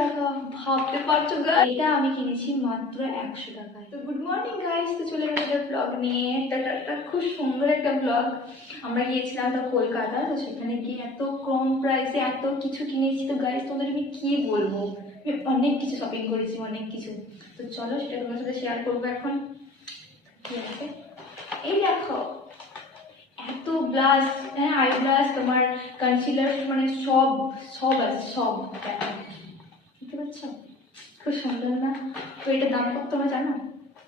টাকা? ভাবতে পারছ এটা আমি কিনেছি মাত্র একশো টাকায়। তো গুড মর্নিং গাইস তো চলে গেছে ব্লগ নিয়ে। একটা খুব সুন্দর একটা ব্লগ আমরা গিয়েছিলাম তো কলকাতা তো সেখানে গিয়ে এত কম প্রাইসে এত কিছু কিনেছি। তো গাইস তোমাদের আমি কি বলব? আমি অনেক কিছু শপিং করেছি অনেক কিছু। তো চলো সেটা তোমার সাথে শেয়ার করব এখন। কি আছে? এই দেখো এত ব্লাশ হ্যাঁ আই ব্লাশ তোমার কনসিলার মানে সব সব আছে সব। দেখো পারছ খুব সুন্দর না? তো এটার দাম কত তোমরা জানো?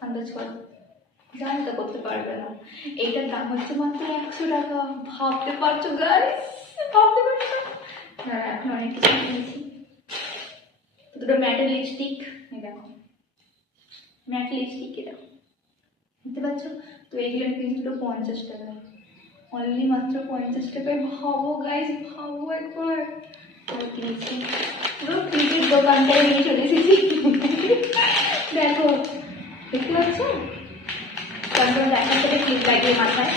আন্দাজ করো। জানো তো করতে পারবে না। এইটার দাম হচ্ছে মাত্র একশো টাকা। ভাবতে পারছ গাইস ভাবতে পারছ? না এখন অনেক কিছু কিনেছি দুটো ম্যাটের লিপস্টিক দেখো। ম্যাট লিপস্টিক এটা বুঝতে পারছ? তো আমি কিনেছি দুটো পঞ্চাশ টাকা। অনলি মাত্র পঞ্চাশ টাকায় ভাবো গাইস ভাবো একবার। আর কিনেছি পুরো ক্রিকেট দোকানটায় নিয়ে চলে এসেছি দেখো দেখতে পাচ্ছ তারপর দেখার মাথায়।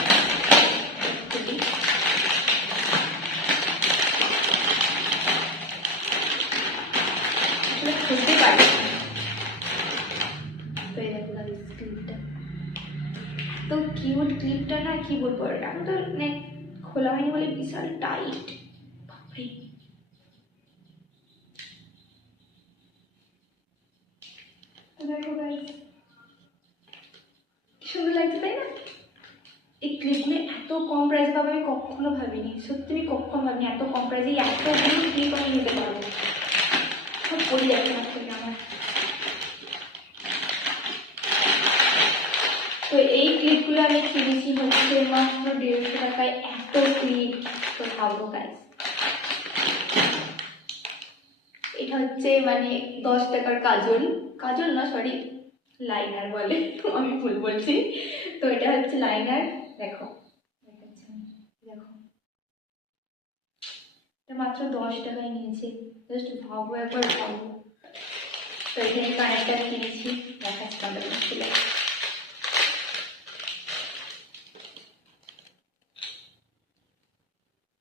খুলতে পারি। তো এই দেখো তো কিউট ক্লিপটা না কি বলব? আর তো খোলা হয়নি বলে বিশাল টাইট বাপরে তো দেখো সুন্দর লাগছে, তাই না? এই ক্লিপগুলো এত কম প্রাইস পাবো, আমি কখনো ভাবিনি। সত্যি, আমি কখনো ভাবিনি, এত কম প্রাইসে এতগুলো ক্লিপ আমি নিতে পারব। সব পড়ে যাচ্ছে আমার তো এই ক্লিপগুলো আমি কিনেছি হচ্ছে মাত্র দেড়শো টাকায় এত ক্লিপ তো ভাবো গাইস এটা হচ্ছে মানে দশ টাকার কাজল। কাজল না সরি লাইনার বলে, তো আমি ভুল বলছি। তো এটা হচ্ছে লাইনার দেখো দেখো। মাত্র দশ টাকায় নিয়েছে জাস্ট ভাবো একবার, ভাবো। তো এখানে কানেরটা কিনেছি, দেখাচ্ছি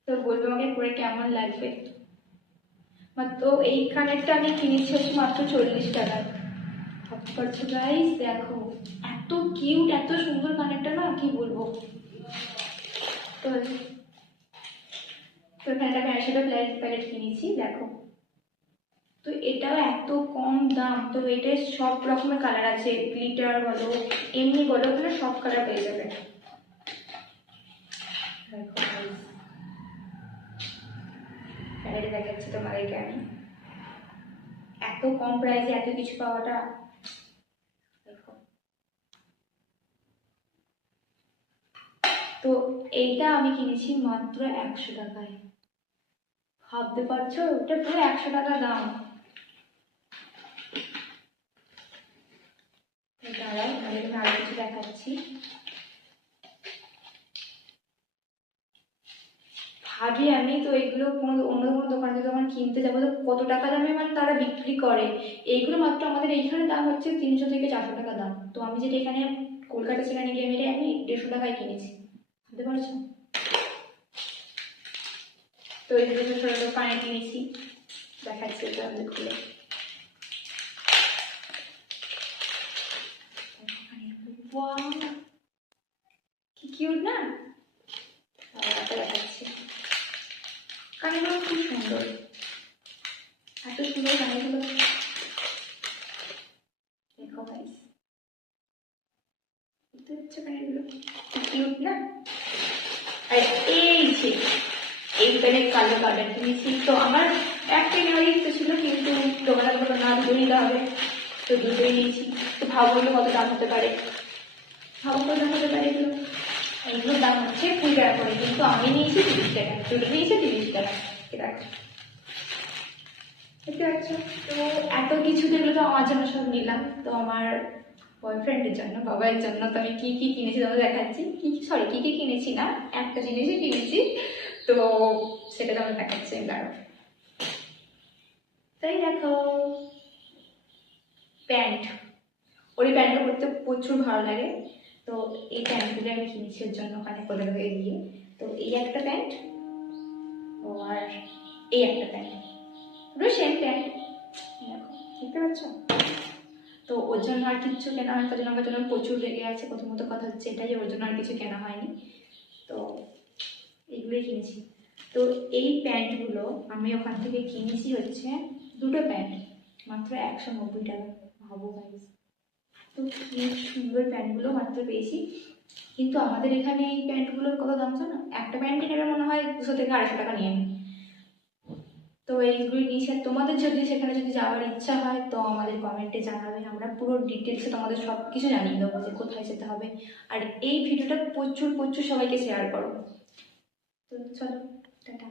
তো বলবে আমাকে পরে কেমন লাগবে? মাত্র এই কানেরটা আমি কিনেছি মাত্র চল্লিশ টাকায়। ভাবতে পারছ গাইস দেখো, এত কিউট এত সুন্দর কানেরটা না, কি বলব? তো তো একটা প্যান্ট প্যাকেট প্যাকেট কিনেছি, দেখো। তো এটাও এত কম দাম, তো এটা সব রকমের কালার আছে গ্লিটার বলো, এমনি বলো, ওখানে সব কালার পেয়ে যাবে। দেখাচ্ছি তোমাদেরকে আমি। এত কম প্রাইসে এত কিছু পাওয়াটা দেখো তো এইটা আমি কিনেছি মাত্র একশো টাকায়। ভাবতে পারছ? ওটা পুরো একশো টাকা দাম। দাঁড়াও আমি আরও কিছু দেখাচ্ছি। ভাবি, আমি তো এগুলো কোনো অন্য কোনো দোকানে আমার কিনতে যাব, তো কত টাকা দামে মানে তারা বিক্রি করে? এইগুলো মাত্র আমাদের এইখানে দাম হচ্ছে তিনশো থেকে চারশো টাকা দাম। তো আমি যেটা এখানে কলকাতা সেখানে গিয়ে মেরে আমি দেড়শো টাকায় কিনেছি। বুঝতে পারছ তো এই যে ছোটো ছোটো পানি নিয়েছি দেখাচ্ছি এটা আমাদের খুলে! কি কিউট না? দেখাচ্ছি। কানেরগুলো খুব সুন্দর এত সুন্দর কানেরগুলো দেখো গাইস দেখতে হচ্ছে এই যে এই প্যানের কালো কালার কিনেছি তো আমার একটা নেওয়ার ইচ্ছে ছিল কিন্তু দোকানে বলল না দুটো হবে তো দুটোই নিয়েছি তো ভাবো এগুলো কত দাম হতে পারে ভাবো কত দাম হতে পারে এগুলো দাম হচ্ছে কুড়ি টাকা করে কিন্তু আমি নিয়েছি তিরিশ টাকা দুটো নিয়েছি তিরিশ টাকা এ দেখো দেখতে পাচ্ছ তো এত কিছু যেগুলো তো আমার জন্য সব নিলাম তো আমার বয়ফ্রেন্ডের জন্য বাবার জন্য তো আমি কি কি কিনেছি তোমাদের দেখাচ্ছি? কি কি সরি কি কি কিনেছি না? একটা জিনিসই কিনেছি। তো সেটা তোমাদের দেখাচ্ছি দাঁড়াও তাই দেখো, প্যান্ট। ওর এই প্যান্টটা পরতে প্রচুর ভালো লাগে। তো এই প্যান্টগুলো আমি কিনেছি ওর জন্য ওখানে কলকাতা থেকে গিয়ে। তো এই একটা প্যান্ট ও আর এই একটা প্যান্ট। পুরো সেম প্যান্ট। ওর জন্য আর কিচ্ছু কেনা হয়নি, তার জন্য আমার জন্য প্রচুর লেগে আছে। প্রথমত কথা হচ্ছে এটাই, ওর জন্য আর কিছু কেনা হয়নি। তো এগুলোই কিনেছি। তো এই প্যান্টগুলো আমি ওখান থেকে কিনেছি হচ্ছে দুটো প্যান্ট, মাত্র একশো নব্বই টাকা। ভাবো গাইস তো কি সুন্দর প্যান্টগুলো মাত্র পেয়েছি। কিন্তু আমাদের এখানে এই প্যান্টগুলোর কত দাম জানো? একটা প্যান্টই নেবে মনে হয় দুশো থেকে আড়াইশো টাকা নিয়ে নেয়। তো এইগুলোই নিয়েছি আর তোমাদের যদি সেখানে যদি যাওয়ার ইচ্ছা হয়, তো আমাদের কমেন্টে জানাবে। আমরা পুরো ডিটেলসে তোমাদের সব কিছু জানিয়ে দেবো যে কোথায় যেতে হবে। আর এই ভিডিওটা প্রচুর প্রচুর সবাইকে শেয়ার করো। তো চলো, টাটা।